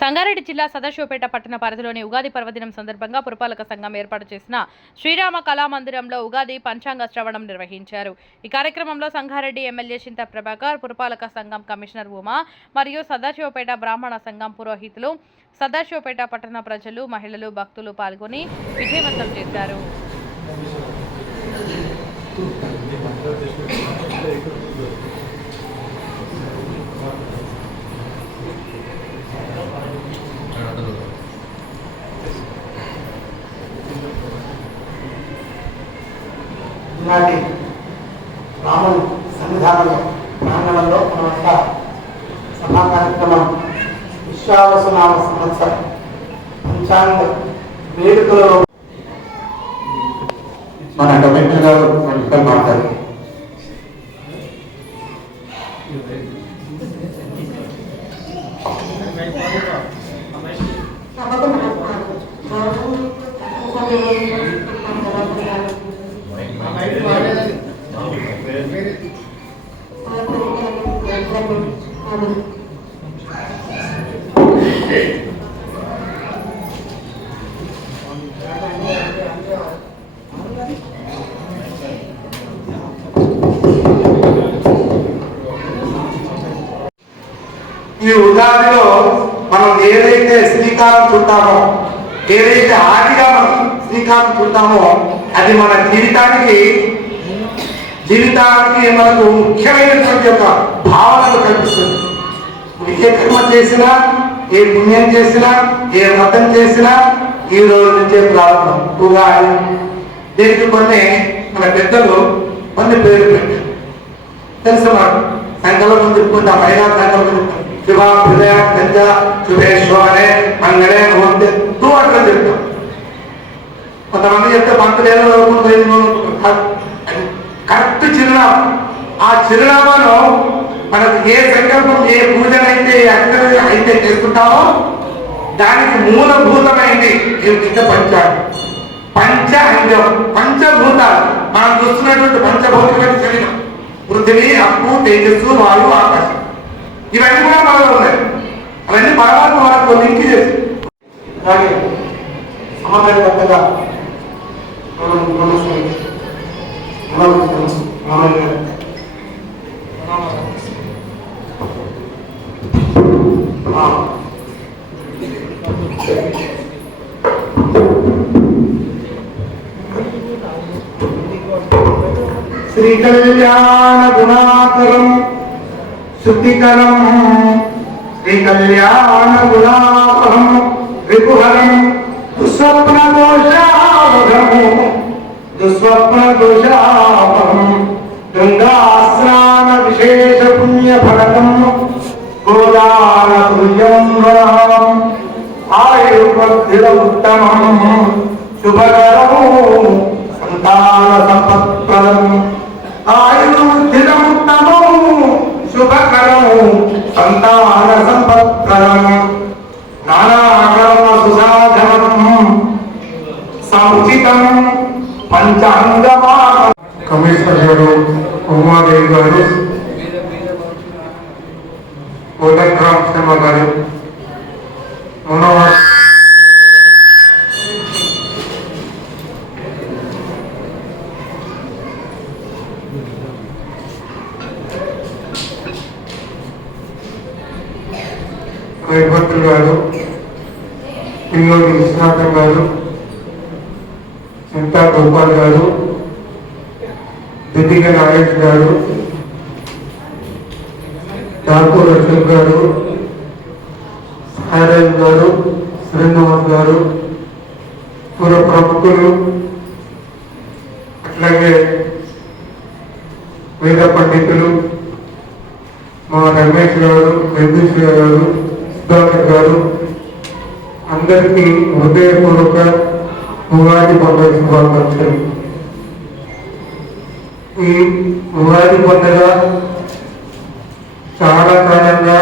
సంగారెడ్డి జిల్లా సదాశివపేట పట్టణ పరిధిలోని ఉగాది పర్వదినం సందర్భంగా పురపాలక సంఘం ఏర్పాటు చేసిన శ్రీరామ కళామందిరంలో ఉగాది పంచాంగ శ్రవణం నిర్వహించారు. ఈ కార్యక్రమంలో సంగారెడ్డి ఎమ్మెల్యే చింత ప్రభాకర్ పురపాలక సంఘం కమిషనర్ ఉమా మరియు సదాశివపేట బ్రాహ్మణ సంఘం పురోహితులు సదాశివపేట పట్టణ ప్రజలు మహిళలు భక్తులు పాల్గొని విజయవంతం చేశారు. ఈనాటి రాముని సన్నిధానంలో ప్రాంగణంలో మనమంతా సభా కార్యక్రమం విశ్వావసునామ సంవత్సరం పంచాంగ వేడుకలలో మన కమిషనర్ గారు మనతో మాట్లాడారు ఈ ఉగాదిలో మనం ఏదైతే శ్రీకారం చుట్టామో ఏదైతే ఆదిగా మనం శ్రీకారం చుట్టామో అది మన జీవితానికి జీవితానికి మనకు ముఖ్యమైనటువంటి ఒక భావనలు కల్పిస్తుంది ఏ కర్మ చేసినా ఏ పుణ్యం చేసినా ఏ వ్రతం చేసినా ఈ రోజు నుంచే ప్రారంభం. ఉగాది. దీనికి కొన్ని మన పెద్దలు కొన్ని పేరు పెట్టారు. తెలుసు మనకు సంకల్పం చెప్పుకుంటాం మహిళా సంకల్పం చెప్తాం శివ హృదయ గంజ శుభేశ్వరే మంగళే ముహూర్తే తూ అట్లా చెప్తాం. కొంతమంది చెప్తే పంతులు ఏదో చదువుకుంటూ కరెక్ట్ చిరునామా. ఆ చిరునామాలో మనకు ఏ సంకల్పం ఏ పూజనైతే ఏ అయితే చేసుకుంటామో దానికి మూలభూతమైంది ఏమిటంటే పంచాంగం పంచ అంగం పంచభూతాలు. మనం చూస్తున్నటువంటి పంచభౌతికమైన శరీరం. పృథివీ అప్పు తేజస్సు వాయు ఆకాశం. ఇవన్నీ కూడా మనలో ఉన్నాయి. అవన్నీ పరమాత్మ మనకు లింక్ చేసి. అలాగే సమన్వయబద్ధంగా మనం నమస్కరించి నమస్కరించి మామయ్య ఆ. శ్రీ కళ్యాణ దుస్వప్న గంగాస్నాన విశేష పుణ్య ఫలకం గోదాన తుల్యం వరం ఆయుర్వర్ధిర ఉత్తమం సంతాన సంపత్ప్రదం ఆయుర్వర్ధిరముత్తమం శుభకరము సంతాన సంపత్ప్రదం పంచాంగమాన కమిషనర్ గారు ఉమాదేవి గారు కోటగ్రామ శర్మ గారు మనోహర్ రేపత్రులు గారు పిల్లోడి విశ్వనాథం గారు చింతా గోపాల్ గారు దిద్దిక నాగేష్ గారు ఠాకూర్ అశోక్ గారు సాయిరాజ్ గారు శ్రీనివాస్ గారు పూర్వ ప్రముఖులు అట్లాగే వేద పండితులు మా రమేష్ గారు వెంకటేశ్వర గారు సుధాకర్ గారు అందరికీ హృదయపూర్వక ఉగాది పండుగ శుభాకాంక్షలు. ఈ ఉగాది పండుగ చాలా కాలంగా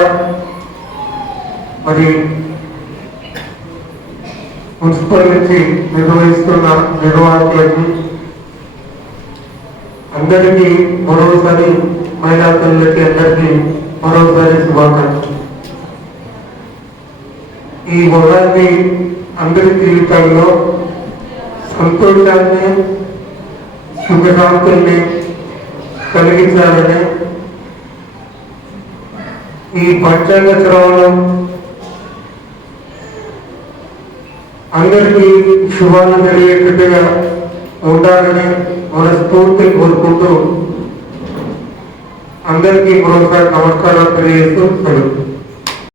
మరి మున్సిపల్ నుంచి నిర్వహిస్తున్న నిర్వాహకులకి అందరికీ మరోసారి మహిళా తల్లులకి అందరికీ మరోసారి శుభాకాంక్షలు. ఈ ఉగాది అందరి జీవితాల్లో సంతోషాన్ని సుఖశాంతుల్ని కలిగించాలని ఈ పంచాంగ శ్రవణం అందరికీ శుభాలు జరిగేటట్టుగా ఉండాలని మనస్ఫూర్తి కోరుకుంటూ అందరికీ మరోసారి నమస్కారాలు తెలియజేస్తూ సెలవు.